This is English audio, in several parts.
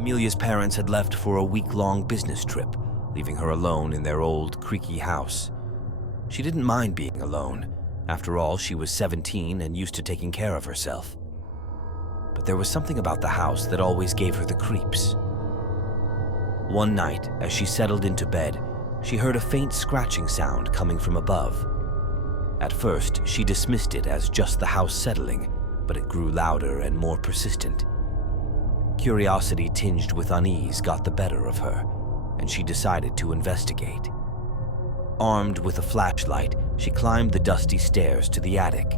Amelia's parents had left for a week-long business trip, leaving her alone in their old, creaky house. She didn't mind being alone. After all, she was 17 and used to taking care of herself. But there was something about the house that always gave her the creeps. One night, as she settled into bed, she heard a faint scratching sound coming from above. At first, she dismissed it as just the house settling, but it grew louder and more persistent. Curiosity tinged with unease got the better of her, and she decided to investigate. Armed with a flashlight, she climbed the dusty stairs to the attic.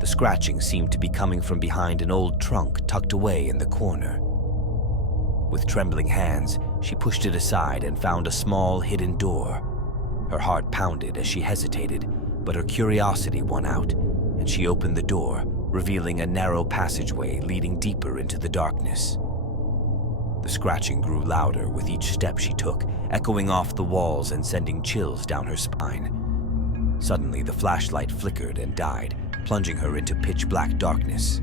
The scratching seemed to be coming from behind an old trunk tucked away in the corner. With trembling hands, she pushed it aside and found a small, hidden door. Her heart pounded as she hesitated, but her curiosity won out, and she opened the door, revealing a narrow passageway leading deeper into the darkness. The scratching grew louder with each step she took, echoing off the walls and sending chills down her spine. Suddenly, the flashlight flickered and died, plunging her into pitch-black darkness.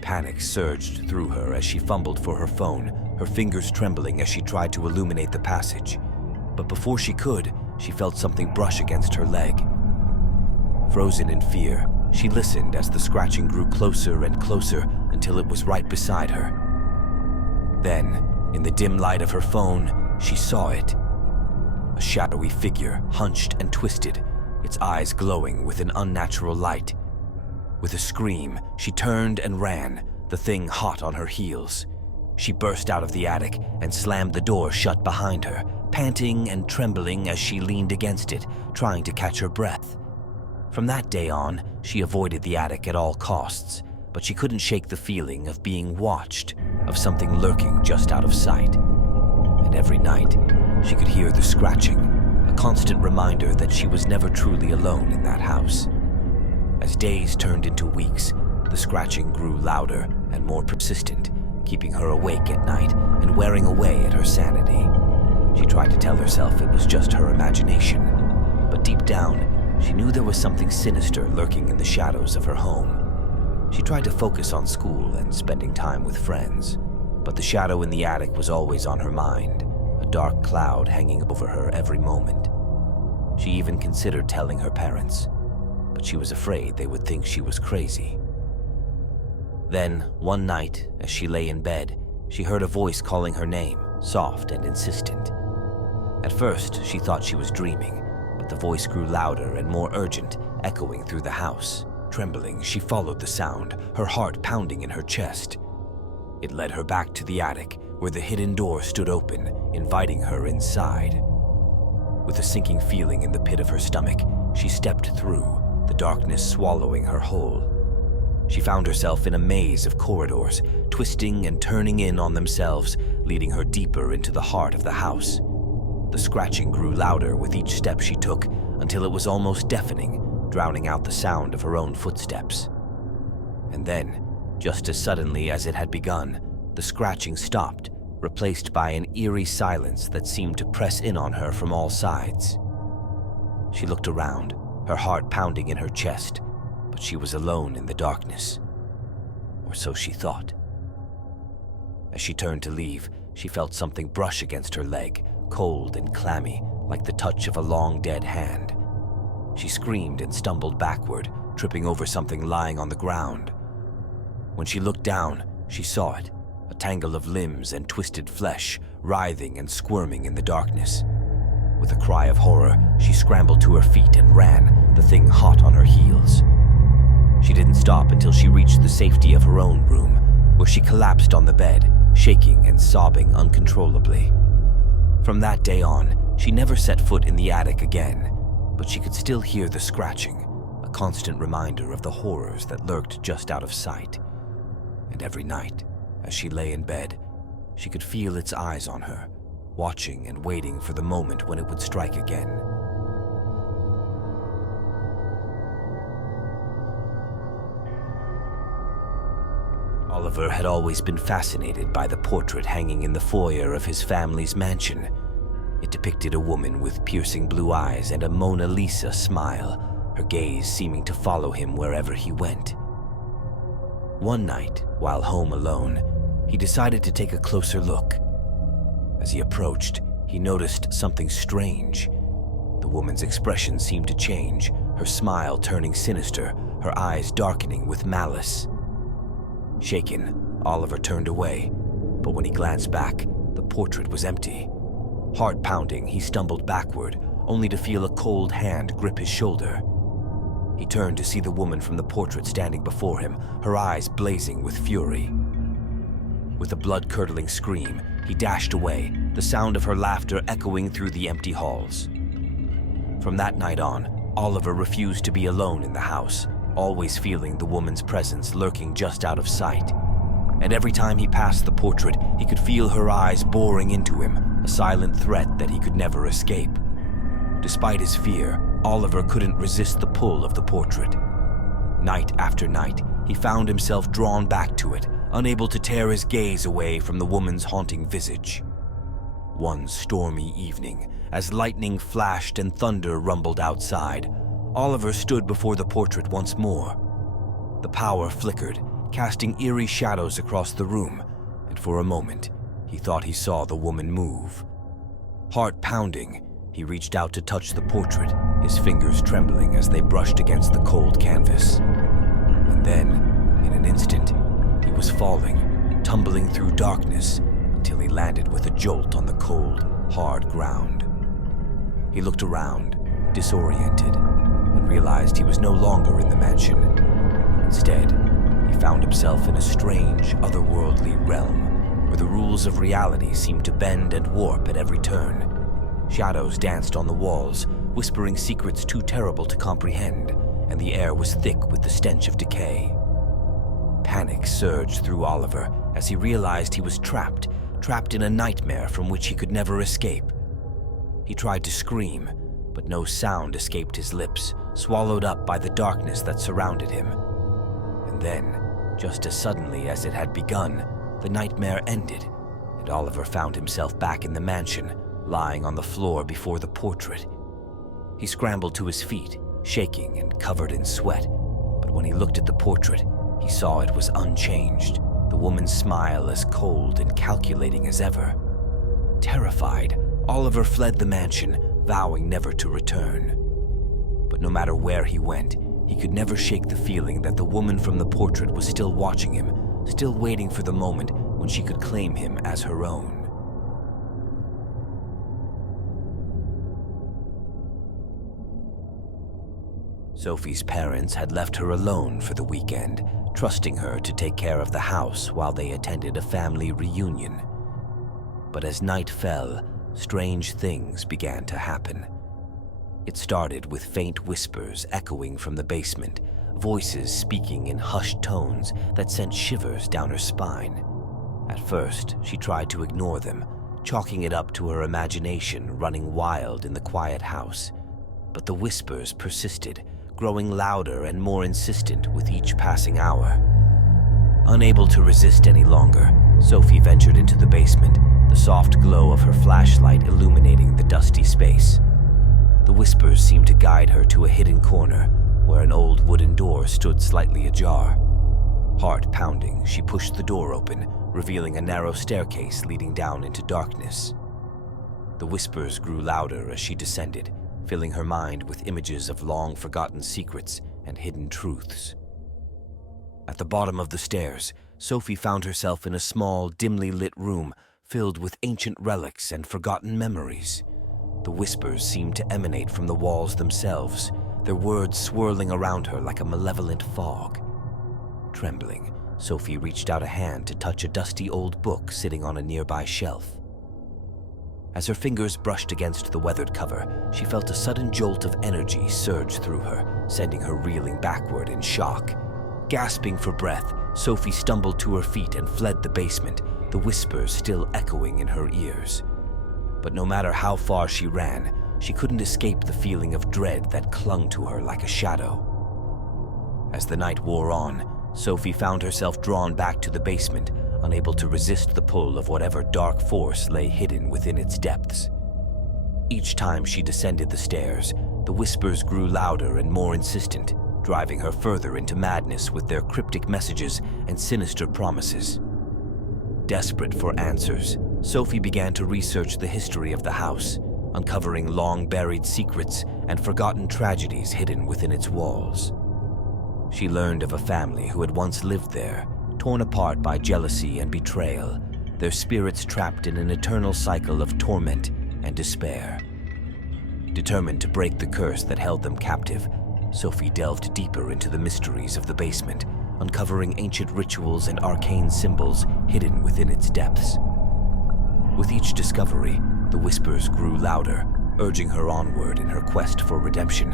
Panic surged through her as she fumbled for her phone, her fingers trembling as she tried to illuminate the passage. But before she could, she felt something brush against her leg. Frozen in fear, she listened as the scratching grew closer and closer until it was right beside her. Then, in the dim light of her phone, she saw it. A shadowy figure, hunched and twisted, its eyes glowing with an unnatural light. With a scream, she turned and ran, the thing hot on her heels. She burst out of the attic and slammed the door shut behind her, panting and trembling as she leaned against it, trying to catch her breath. From that day on, she avoided the attic at all costs, but she couldn't shake the feeling of being watched, of something lurking just out of sight. And every night, she could hear the scratching, a constant reminder that she was never truly alone in that house. As days turned into weeks, the scratching grew louder and more persistent, keeping her awake at night and wearing away at her sanity. She tried to tell herself it was just her imagination, but deep down, she knew there was something sinister lurking in the shadows of her home. She tried to focus on school and spending time with friends, but the shadow in the attic was always on her mind, a dark cloud hanging over her every moment. She even considered telling her parents, but she was afraid they would think she was crazy. Then, one night, as she lay in bed, she heard a voice calling her name, soft and insistent. At first, she thought she was dreaming, but the voice grew louder and more urgent, echoing through the house. Trembling, she followed the sound, her heart pounding in her chest. It led her back to the attic, where the hidden door stood open, inviting her inside. With a sinking feeling in the pit of her stomach, she stepped through, the darkness swallowing her whole. She found herself in a maze of corridors, twisting and turning in on themselves, leading her deeper into the heart of the house. The scratching grew louder with each step she took, until it was almost deafening, drowning out the sound of her own footsteps. And then, just as suddenly as it had begun, the scratching stopped, replaced by an eerie silence that seemed to press in on her from all sides. She looked around, her heart pounding in her chest, but she was alone in the darkness. Or so she thought. As she turned to leave, she felt something brush against her leg, cold and clammy, like the touch of a long dead hand. She screamed and stumbled backward, tripping over something lying on the ground. When she looked down, she saw it, a tangle of limbs and twisted flesh, writhing and squirming in the darkness. With a cry of horror, she scrambled to her feet and ran, the thing hot on her heels. She didn't stop until she reached the safety of her own room, where she collapsed on the bed, shaking and sobbing uncontrollably. From that day on, she never set foot in the attic again, but she could still hear the scratching, a constant reminder of the horrors that lurked just out of sight. And every night, as she lay in bed, she could feel its eyes on her, watching and waiting for the moment when it would strike again. Oliver had always been fascinated by the portrait hanging in the foyer of his family's mansion. It depicted a woman with piercing blue eyes and a Mona Lisa smile, her gaze seeming to follow him wherever he went. One night, while home alone, he decided to take a closer look. As he approached, he noticed something strange. The woman's expression seemed to change, her smile turning sinister, her eyes darkening with malice. Shaken, Oliver turned away, but when he glanced back, the portrait was empty. Heart pounding, he stumbled backward, only to feel a cold hand grip his shoulder. He turned to see the woman from the portrait standing before him, her eyes blazing with fury. With a blood-curdling scream, he dashed away, the sound of her laughter echoing through the empty halls. From that night on, Oliver refused to be alone in the house, always feeling the woman's presence lurking just out of sight. And every time he passed the portrait, he could feel her eyes boring into him, a silent threat that he could never escape. Despite his fear, Oliver couldn't resist the pull of the portrait. Night after night, he found himself drawn back to it, unable to tear his gaze away from the woman's haunting visage. One stormy evening, as lightning flashed and thunder rumbled outside, Oliver stood before the portrait once more. The power flickered, casting eerie shadows across the room, and for a moment, he thought he saw the woman move. Heart pounding, he reached out to touch the portrait, his fingers trembling as they brushed against the cold canvas. And then, in an instant, he was falling, tumbling through darkness, until he landed with a jolt on the cold, hard ground. He looked around, disoriented, and realized he was no longer in the mansion. Instead, he found himself in a strange, otherworldly realm, where the rules of reality seemed to bend and warp at every turn. Shadows danced on the walls, whispering secrets too terrible to comprehend, and the air was thick with the stench of decay. Panic surged through Oliver as he realized he was trapped in a nightmare from which he could never escape. He tried to scream, but no sound escaped his lips, swallowed up by the darkness that surrounded him. And then, just as suddenly as it had begun, the nightmare ended, and Oliver found himself back in the mansion, lying on the floor before the portrait. He scrambled to his feet, shaking and covered in sweat, but when he looked at the portrait, he saw it was unchanged, the woman's smile as cold and calculating as ever. Terrified, Oliver fled the mansion, vowing never to return. But no matter where he went, he could never shake the feeling that the woman from the portrait was still watching him, still waiting for the moment when she could claim him as her own. Sophie's parents had left her alone for the weekend, trusting her to take care of the house while they attended a family reunion. But as night fell, strange things began to happen. It started with faint whispers echoing from the basement, voices speaking in hushed tones that sent shivers down her spine. At first, she tried to ignore them, chalking it up to her imagination running wild in the quiet house. But the whispers persisted, growing louder and more insistent with each passing hour. Unable to resist any longer, Sophie ventured into the basement, the soft glow of her flashlight illuminating the dusty space. The whispers seemed to guide her to a hidden corner, where an old wooden door stood slightly ajar. Heart pounding, she pushed the door open, revealing a narrow staircase leading down into darkness. The whispers grew louder as she descended, filling her mind with images of long-forgotten secrets and hidden truths. At the bottom of the stairs, Sophie found herself in a small, dimly lit room filled with ancient relics and forgotten memories. The whispers seemed to emanate from the walls themselves, their words swirling around her like a malevolent fog. Trembling, Sophie reached out a hand to touch a dusty old book sitting on a nearby shelf. As her fingers brushed against the weathered cover, she felt a sudden jolt of energy surge through her, sending her reeling backward in shock. Gasping for breath, Sophie stumbled to her feet and fled the basement, the whispers still echoing in her ears. But no matter how far she ran, she couldn't escape the feeling of dread that clung to her like a shadow. As the night wore on, Sophie found herself drawn back to the basement, unable to resist the pull of whatever dark force lay hidden within its depths. Each time she descended the stairs, the whispers grew louder and more insistent, driving her further into madness with their cryptic messages and sinister promises. desperate for answers, Sophie began to research the history of the house, uncovering long-buried secrets and forgotten tragedies hidden within its walls. She learned of a family who had once lived there, torn apart by jealousy and betrayal, their spirits trapped in an eternal cycle of torment and despair. Determined to break the curse that held them captive, Sophie delved deeper into the mysteries of the basement, uncovering ancient rituals and arcane symbols hidden within its depths. With each discovery, the whispers grew louder, urging her onward in her quest for redemption.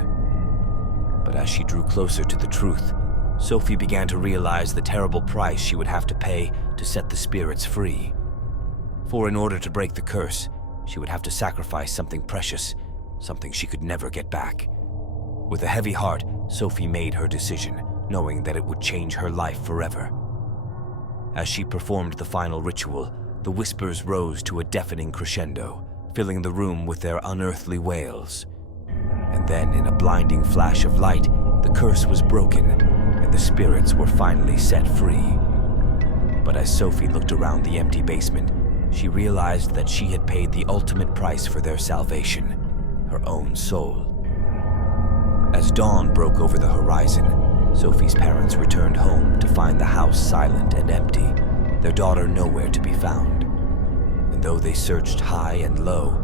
But as she drew closer to the truth, Sophie began to realize the terrible price she would have to pay to set the spirits free. For in order to break the curse, she would have to sacrifice something precious, something she could never get back. With a heavy heart, Sophie made her decision, knowing that it would change her life forever. As she performed the final ritual, the whispers rose to a deafening crescendo, filling the room with their unearthly wails. And then, in a blinding flash of light, the curse was broken, and the spirits were finally set free. But as Sophie looked around the empty basement, she realized that she had paid the ultimate price for their salvation, her own soul. As dawn broke over the horizon, Sophie's parents returned home to find the house silent and empty, their daughter nowhere to be found. And though they searched high and low,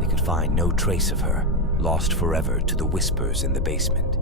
they could find no trace of her, lost forever to the whispers in the basement.